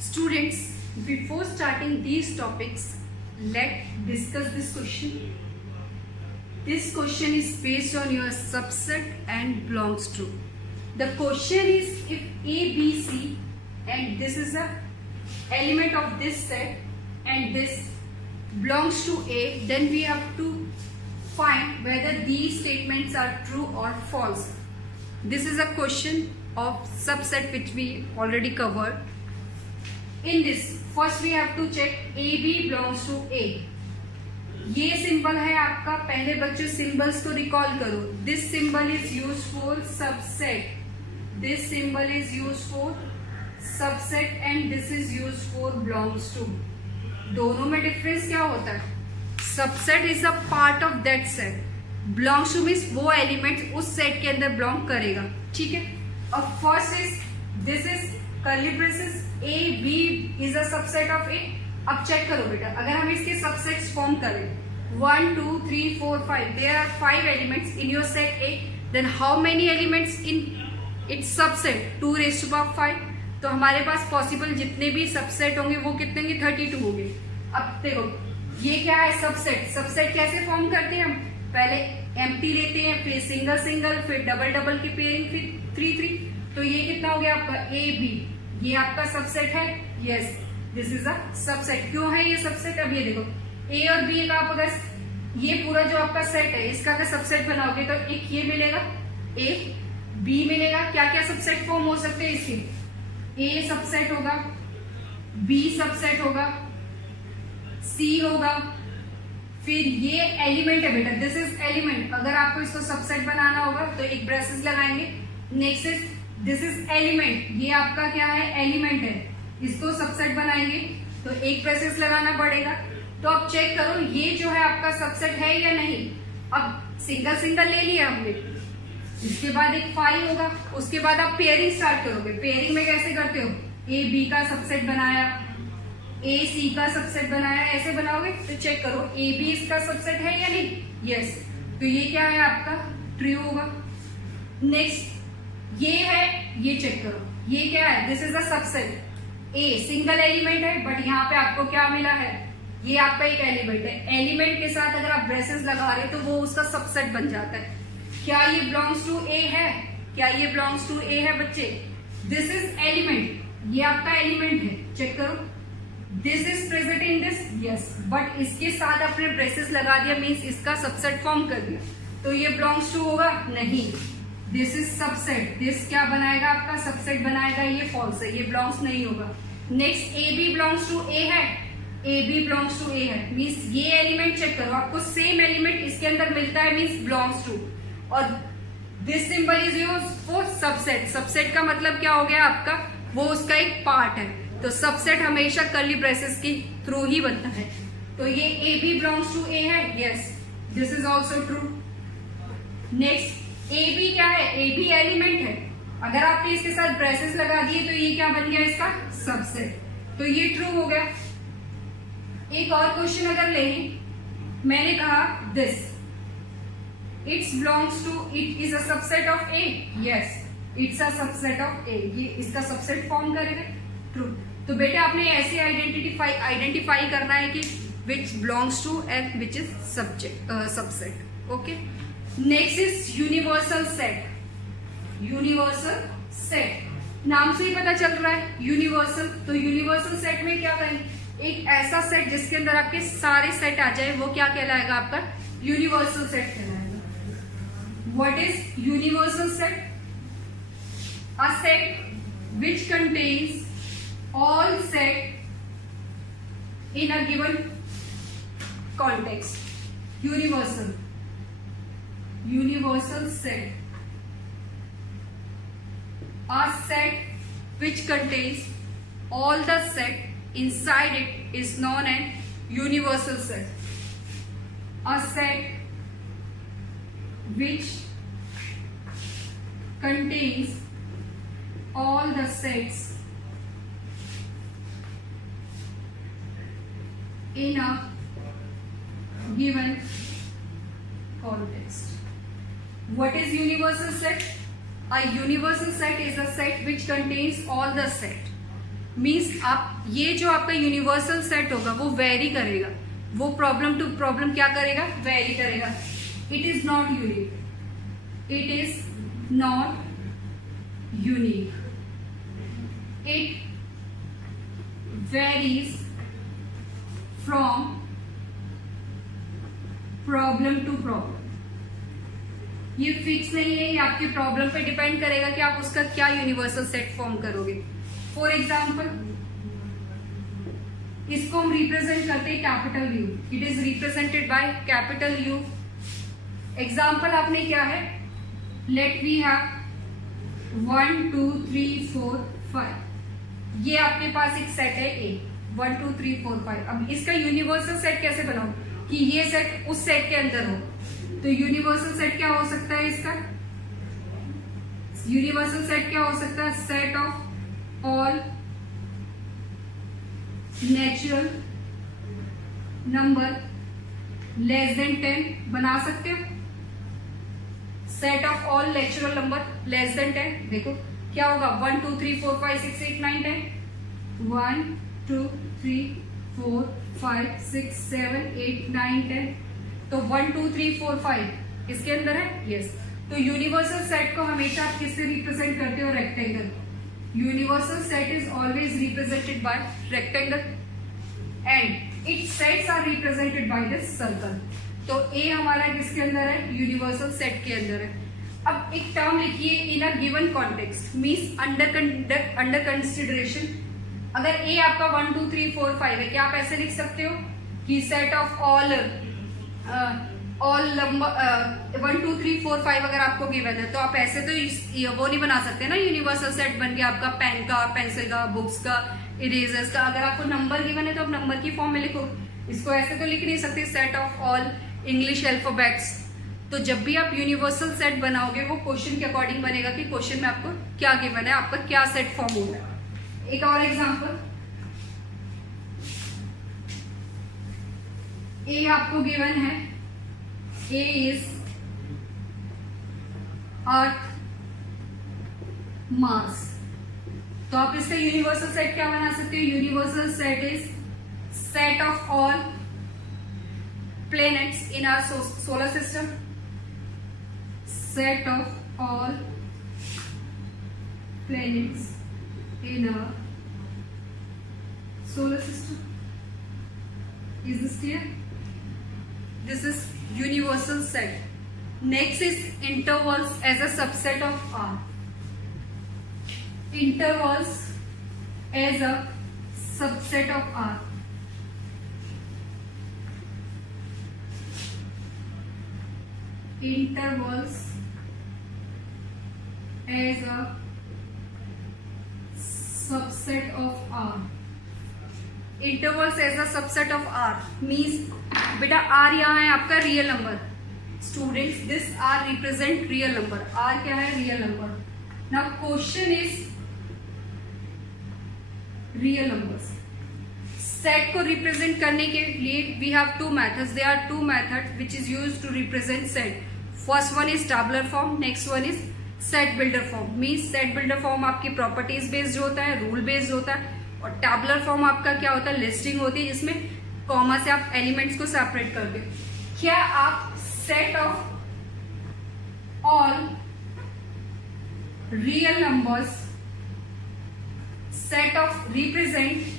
Students, before starting these topics, let's discuss this question. This question is based on your subset and belongs to. The question is if A, B, C and this is a element of this set and this belongs to A, then we have to find whether these statements are true or false. This is a question of subset which we already covered. In this, first we have to check AB belongs to A. ये symbol है आपका. पहले बच्चों symbols को recall करो. This symbol is use for subset, this symbol is use for subset and this is use for belongs to. दोनों में difference क्या होता है? Subset is a part of that set, belongs to means वो element उस set के अंदर belong करेगा. ठीक है. अब first is this is curly braces, A B is a subset of ए. अब चेक करो बेटा, अगर हम इसके सबसेट्स फॉर्म करें 1 2 3 4 5, there are 5 elements in your set A, then how many elements in its subset? 2 raised to power 5. तो हमारे पास possible जितने भी सबसेट होंगे वो कितने होंगे? 32 होंगे. अब देखो ये क्या है? सबसेट. सबसेट कैसे फॉर्म करते हैं हम? पहले एम्प्टी लेते हैं, फिर सिंगल सिंगल, फिर डबल डबल की पेयरिंग, फिर 3 3. तो ये कितना हो गया आपका? A B. ये आपका सबसेट है. Yes, this is a subset. क्यों है ये सबसेट? अब ये देखो ए और बी का आप अगर ये पूरा जो आपका सेट है इसका अगर सबसेट बनाओगे तो एक ये मिलेगा, ए बी मिलेगा. क्या क्या सबसेट फॉर्म हो सकते हैं इसके? ए सबसेट होगा, बी सबसेट होगा, सी होगा, फिर ये एलिमेंट है बेटा, दिस इज एलिमेंट. अगर आपको इसको सबसेट बनाना होगा तो एक ब्रेसेस लगाएंगे. Next is this is element, ये आपका क्या है? एलिमेंट है. इसको सबसेट बनाएंगे तो एक ब्रेसेस लगाना पड़ेगा. तो अब चेक करो ये जो है आपका सबसेट है या नहीं. अब सिंगल सिंगल ले लिया हमने, इसके बाद एक 5 होगा. उसके बाद आप पेयरिंग स्टार्ट करोगे. पेयरिंग में कैसे करते हो? ए बी का सबसेट बनाया, ए सी का सबसेट बनाया, ऐसे बनाओगे. तो चेक करो ए बी इसका सबसेट है या नहीं. यस, तो ये क्या है आपका? ट्रू होगा. नेक्स्ट ये है, ये चेक करो ये क्या है? This is a subset. A single element है बट यहाँ पे आपको क्या मिला है? ये आपका एक एलिमेंट है. एलिमेंट के साथ अगर आप ब्रेसेस लगा रहे तो वो उसका सबसेट बन जाता है. क्या ये बिलोंग्स टू ए है? क्या ये बिलोंग्स टू ए है बच्चे? दिस इज एलिमेंट, ये आपका एलिमेंट है. चेक करो this is present in this. Yes, but इसके साथ आपने ब्रेसेस लगा दिया मीन्स इसका सबसेट फॉर्म कर दिया. तो ये बिलोंग्स टू होगा? नहीं. दिस इज सबसेट, दिस क्या बनाएगा? आपका सबसेट बनाएगा. ये फॉल्स है, ये बिलोंग्स नहीं होगा. Next A B belongs to A है, A B belongs to A है मीन्स ये एलिमेंट चेक करो आपको सेम एलिमेंट इसके अंदर मिलता है मीन्स बिलोंग्स टू. और this symbol is use for subset. Subset का मतलब क्या हो गया आपका? वो उसका एक पार्ट है. तो सबसेट हमेशा कर्ली ब्रेसेस की थ्रू ही बनता है. तो ये A B belongs to A है. Yes, this is also true. Next A B क्या है? ए बी एलिमेंट है. अगर आपने इसके साथ ब्रेसेस लगा दिए तो ये क्या बन गया? इसका सबसेट. तो ये ट्रू हो गया. एक और क्वेश्चन अगर लें, मैंने कहा this it's belongs to, it is a subset of A. Yes, it's a subset of A. ये इसका सबसेट फॉर्म करेगा. ट्रू. तो बेटे आपने ऐसे आइडेंटिफाई करना है कि which belongs to and which is subset. Okay. Next is universal set. Universal set नाम से ही पता चल रहा है यूनिवर्सल. तो यूनिवर्सल सेट में क्या करेंगे? एक ऐसा सेट जिसके अंदर आपके सारे सेट आ जाए वो क्या कहलाएगा? आपका यूनिवर्सल सेट कहलाएगा. What is universal set? A set which contains all set in a given context. Universal, universal set, a set which contains all the set inside it is known as universal set. A set which contains all the sets in a given context. What is universal set? A universal set is a set which contains all the set. Means आप ये जो आपका universal set होगा वो very करेगा, वो problem to problem क्या करेगा, वेरी करेगा. It is not unique, it is not unique, it varies from problem to problem. ये फिक्स नहीं है, ये आपके प्रॉब्लम पे डिपेंड करेगा कि आप उसका क्या यूनिवर्सल सेट फॉर्म करोगे. फॉर एग्जाम्पल इसको हम रिप्रेजेंट करते हैं capital you. It is represented by capital you. Example आपने क्या है, लेट वी हैव 1 2 3 4 5. ये आपके पास एक सेट है ए, 1 2 3 4 5. अब इसका यूनिवर्सल सेट कैसे बनाओ कि ये सेट उस सेट के अंदर हो. तो यूनिवर्सल सेट क्या हो सकता है इसका, यूनिवर्सल सेट क्या हो सकता है, set of all natural number less than 10 बना सकते हो. Set of all natural number less than 10. देखो क्या होगा, 1 2 3 4 5 6 8 9 10. 1 2 3 4 5 6 7 8 9 10. तो 1 2 3 4 5 इसके अंदर है. यस. तो यूनिवर्सल सेट को हमेशा आप किससे रिप्रेजेंट करते हो, rectangle. Universal set is always represented by rectangle and its sets are represented by this circle. तो ए हमारा किसके अंदर है, यूनिवर्सल सेट के अंदर है. अब एक टर्म लिखिए in a given context, means under consideration. अगर ए आपका 1 2 3 4 5 है, क्या आप ऐसे लिख सकते हो कि सेट ऑफ ऑल नंबर 1 2 3 4 5 अगर आपको गिवन है तो आप ऐसे तो वो नहीं बना सकते ना. यूनिवर्सल सेट बन गया आपका पेन का, पेंसिल का, बुक्स का, इरेजर्स का. अगर आपको नंबर गिवन है तो आप नंबर की फॉर्म में लिखो. इसको ऐसे तो लिख नहीं सकते set of all English alphabets. तो जब भी आप यूनिवर्सल सेट बनाओगे वो क्वेश्चन के अकॉर्डिंग बनेगा कि क्वेश्चन में आपको क्या गिवन है, आपका क्या सेट फॉर्म हो रहा है. एक और एग्जांपल, ए आपको गिवन है, ए इज अर्थ मास. तो आप इसका यूनिवर्सल सेट क्या बना सकते हो, universal set is set of all planets in our solar system. Set of all planets in our solar system. Is this clear? This is universal set. Next is intervals as a subset of R. Intervals as a subset of R. Intervals as a subset of R. Intervals as a subset of R means बेटा R यहाँ है आपका real number. Students this R represent real number. R क्या है, real number. Now question is real numbers. Set को represent करने के लिए we have two methods. They are two method which is used to represent set. First one is tabular form, next one is set builder form. Means set builder form आपकी properties based होता है, rule based होता है. और tabular form आपका क्या होता है, लिस्टिंग होती है जिसमें कॉमा से आप एलिमेंट्स को सेपरेट करते हो. क्या आप set of all real numbers, set of represent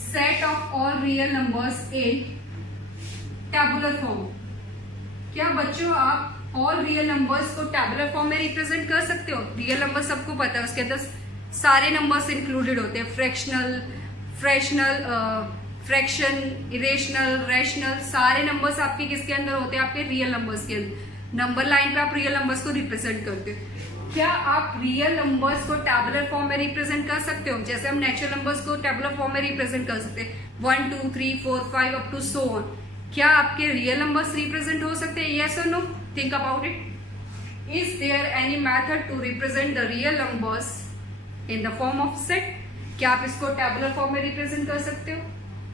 set of all real numbers in tabular form. क्या बच्चों आप all real numbers को tabular form में रिप्रेजेंट कर सकते हो? रियल नंबर सबको पता है, उसके अंदर सारे नंबर्स इंक्लूडेड होते हैं. फ्रैक्शन, इरेशनल, रैशनल, सारे नंबर्स आपके किसके अंदर होते हैं, आपके रियल नंबर्स के अंदर. नंबर लाइन पे आप रियल नंबर्स को रिप्रेजेंट करते हो. क्या आप रियल नंबर्स को टैबुलर फॉर्म में रिप्रेजेंट कर सकते हो, जैसे हम नेचुरल नंबर्स को टैबुलर फॉर्म में रिप्रेजेंट कर सकते हैं 1 2 3 4 5 अप टू सो ऑन. क्या आपके रियल नंबर्स रिप्रेजेंट हो सकते हैं, यस और no? Think about it. Is there any method to represent the real numbers in the form of set? क्या आप इसको टैबुलर फॉर्म में रिप्रेजेंट कर सकते हो?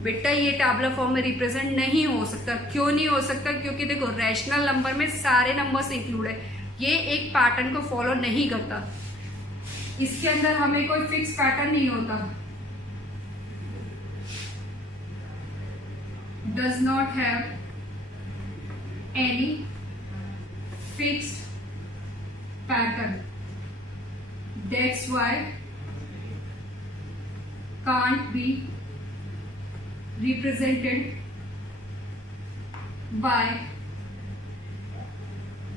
बेटा ये टैबुलर फॉर्म में रिप्रेजेंट नहीं हो सकता. क्यों नहीं हो सकता? क्योंकि देखो रैशनल नंबर में सारे नंबर्स इंक्लूड है, ये एक पैटर्न को फॉलो नहीं करता. इसके अंदर हमें कोई फिक्स पैटर्न नहीं होता, does not have any fixed pattern, that's why can't be represented by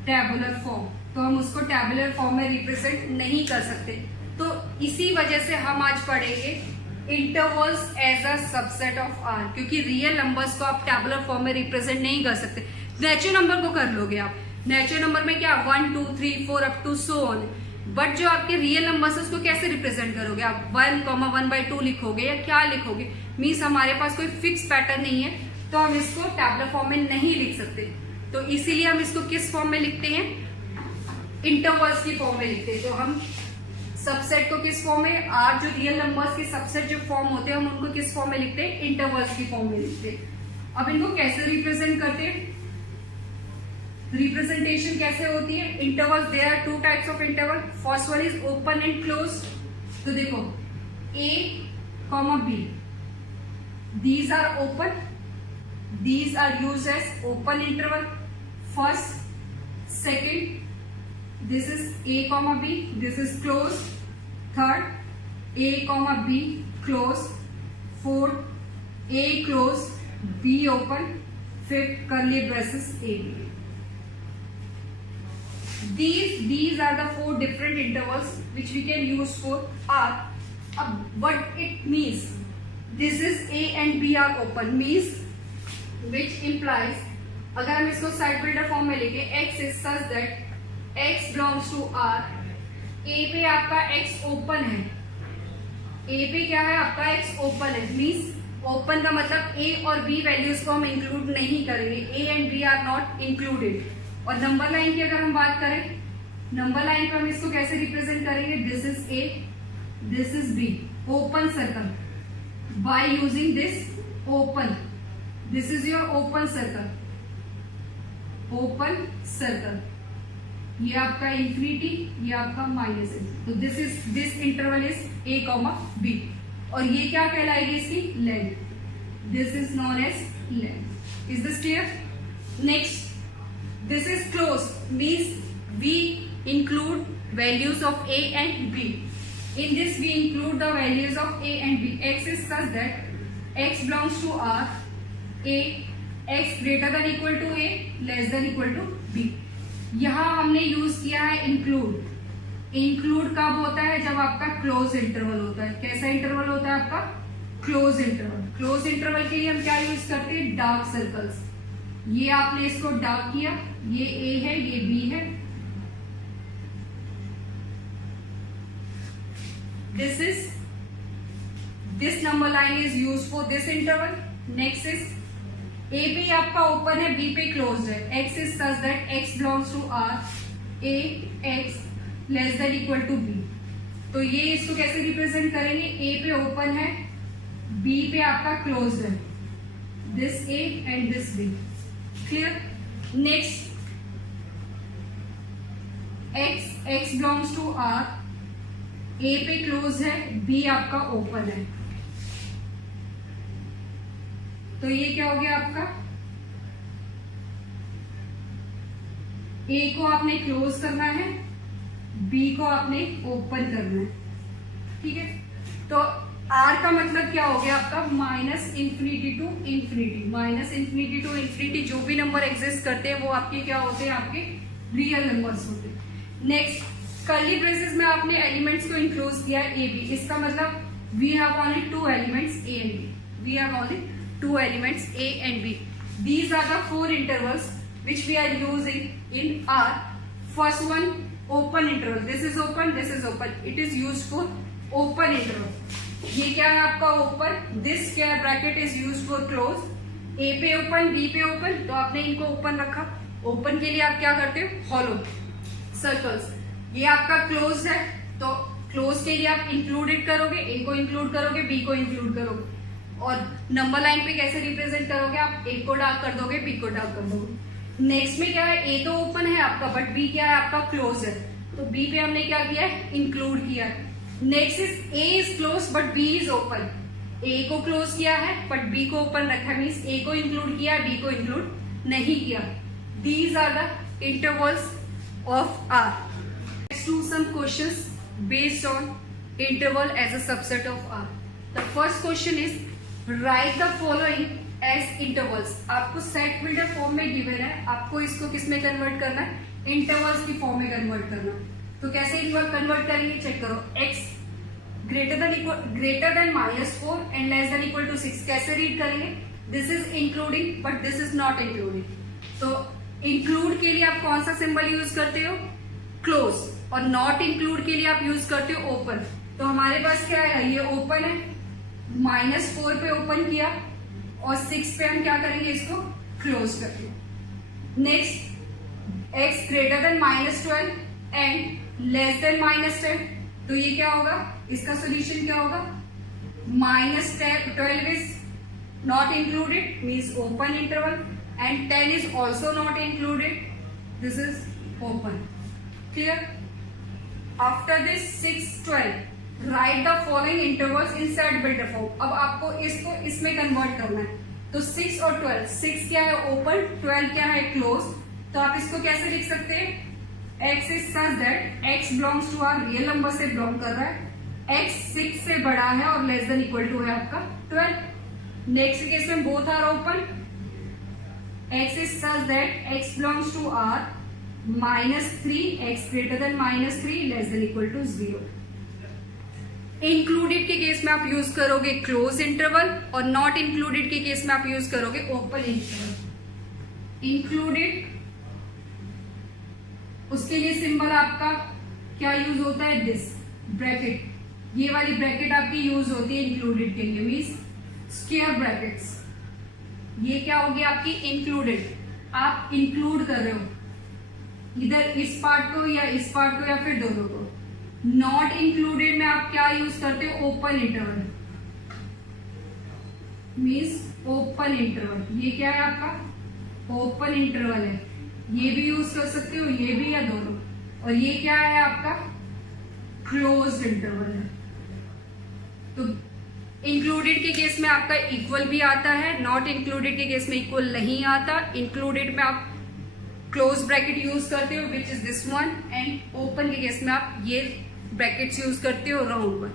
tabular form. तो हम उसको टेबुलर फॉर्म में रिप्रेजेंट नहीं कर सकते। तो इसी वजह से हम आज पढ़ेंगे intervals as a subset of R, क्योंकि रियल नंबर्स को आप टेबुलर फॉर्म में रिप्रेजेंट नहीं कर सकते। नेचुरल नंबर को कर लोगे आप, नेचुरल नंबर में क्या 1 2 3 4 up to so on, but जो आपके रियल नंबर्स है उसको कैसे रिप्रेजेंट करोगे आप? 1,1/2 लिखोगे या क्या लिखोगे? मीन्स हमारे पास कोई फिक्स पैटर्न नहीं है, तो हम इसको टेबुलर फॉर्म में नहीं लिख सकते। तो इसीलिए हम इसको किस फॉर्म में लिखते हैं? इंटरवल्स की फॉर्म में लिखते हैं। तो हम सबसेट को किस फॉर्म में, आर जो रियल नंबर्स के सबसेट जो फॉर्म होते हैं हम उनको किस फॉर्म में लिखते हैं? इंटरवल्स की फॉर्म में लिखते हैं। अब इनको कैसे रिप्रेजेंट करते हैं? रिप्रेजेंटेशन कैसे होती है? Intervals, there are 2 types of interval. First one is open and close. तो देखो A, B, these are open, these are used as open interval. First, second, this is A, B, this is closed. Third, A, B, closed. Fourth, A closed, B open. Fifth, curly braces A, B. These are the 4 different intervals which we can use for R. What it means? This is A and B are open, means which implies, अगर हम इसको side builder form में लिखे, X is such that X belongs to R. A पे आपका X open है, A पे क्या है आपका X ओपन है, मीन्स ओपन का मतलब A और B वैल्यूज को हम इंक्लूड नहीं करेंगे, A and B are not included. और नंबर लाइन की अगर हम बात करें, नंबर लाइन पे हम इसको कैसे रिप्रेजेंट करेंगे? This is A, this is B, open circle, by using this open, this is your open circle, open circle, ये आपका इंफिनिटी, ये आपका माइनस है। तो this interval is A, B, और ये क्या कहलाएगी? इसकी length, this is known as length. Is this clear? Next, this is closed, means we include values of A and B. In this we include the values of A and B. X is such that X belongs to R, A, X greater than equal to A, less than equal to B. यहाँ हमने use किया है include. Include कब होता है? जब आपका close interval होता है। कैसा इंटरवल होता है आपका? Close interval. क्लोज इंटरवल के लिए हम क्या यूज करते हैं? Dark circles. ये आपने इसको डार्क किया, ये A है, ये B है, this number line is used for this interval. Next is A पे आपका ओपन है, B पे क्लोज है। X is such that X belongs to R, A, X less than equal to B. तो ये इसको कैसे रिप्रेजेंट करेंगे? A पे ओपन है, B पे आपका क्लोज है, this A and this B. Clear? Next, X belongs to R, A पे क्लोज है, B आपका ओपन है। तो ये क्या हो गया आपका? A को आपने क्लोज करना है, B को आपने ओपन करना है। ठीक है? तो R का मतलब क्या हो गया आपका? Minus infinity to infinity, minus infinity to infinity जो भी नंबर एग्जिस्ट करते हैं वो आपके क्या होते हैं? आपके रियल नंबर्स होते हैं। नेक्स्ट, कर्ली ब्रेसेस में आपने एलिमेंट्स को इंक्लूड किया ए बी, इसका मतलब we have only 2 elements A and B, we have only 2 elements A and B. These are the 4 intervals which we are using in R. First one, open interval. This is open, this is open. It is used for open interval. ये क्या है आपका? Open. This square bracket is used for close. A पे open, B पे open, तो आपने इनको open रखा। ओपन के लिए आप क्या करते हो? Hollow circles. ये आपका क्लोज है, तो क्लोज के लिए आप इंक्लूडेड करोगे, ए को इंक्लूड करोगे, बी को इंक्लूड करोगे। और नंबर लाइन पे कैसे रिप्रेजेंट करोगे? आप ए को डार्क कर दोगे, बी को डार्क कर दोगे। नेक्स्ट में क्या है? ए तो ओपन है आपका, बट बी क्या है आपका? क्लोज है। तो बी पे हमने क्या किया है? इंक्लूड किया है। Next is A is close but B is open. A को क्लोज किया है बट बी को ओपन रखा, मीन्स ए को इंक्लूड किया, बी को इंक्लूड नहीं किया। These are the intervals of R. Let's do some questions based on interval as a subset of R. The first question is write the following as intervals. आपको set builder form में given है, आपको इसको किस में convert करना है, intervals की फॉर्म में कन्वर्ट करना। तो कैसे कन्वर्ट करेंगे, चेक करो। x greater than -4 and less than equal to 6 कैसे रीड करेंगे, this is including but this is not including. तो इंक्लूड के लिए आप कौन सा सिंबल यूज करते हो, क्लोज, और नॉट इंक्लूड के लिए आप यूज करते हो ओपन। तो हमारे पास क्या है, ये ओपन है, -4 पे ओपन किया और 6 पे हम क्या करेंगे, इसको क्लोज करेंगे। Next x greater then -12 and less then -10, तो ये क्या होगा, इसका सोल्यूशन क्या होगा, -12 is not included means open interval and 10 is also not included, this is open. Clear. After this 6, 12 right the following intervals in set builder form. अब आपको इसको इसमें कन्वर्ट करना है। तो 6 और 12, 6 क्या है ओपन, 12 क्या है क्लोज। तो आप इसको कैसे लिख सकते हैं, x is such that x belongs to R real number से बिलोंग कर रहा है, x 6 से बड़ा है और लेस देन इक्वल टू है आपका 12। नेक्स्ट केस में both are open, x is such that x belongs to are -3, x greater then -3 less than equal to 0। Included के केस में आप यूज करोगे क्लोज इंटरवल और नॉट इंक्लूडेड के case में आप यूज करोगे ओपन इंटरवल। इंक्लूडेड उसके लिए सिंबल आपका क्या यूज होता है, दिस ब्रैकेट, ये वाली ब्रैकेट आपकी यूज होती है इंक्लूडेड के लिए, मीन्स स्क्वायर ब्रैकेट्स। ये क्या होगी आपकी इंक्लूडेड, आप इंक्लूड कर रहे हो इधर इस पार्ट को या इस पार्ट को या फिर दोनों को। नॉट इंक्लूडेड में आप क्या यूज करते हो, open interval, means open interval. ये क्या है आपका ओपन इंटरवल है, ये भी यूज कर सकते हो, ये भी या दोनों। और ये क्या है आपका क्लोज्ड इंटरवल है। तो इंक्लूडेड के केस में आपका इक्वल भी आता है, नॉट इंक्लूडेड के केस में इक्वल नहीं आता। इंक्लूडेड में आप क्लोज ब्रैकेट यूज करते हो which is this one, and open के केस में आप ये ब्रैकेट्स यूज करते हो राउंड वन।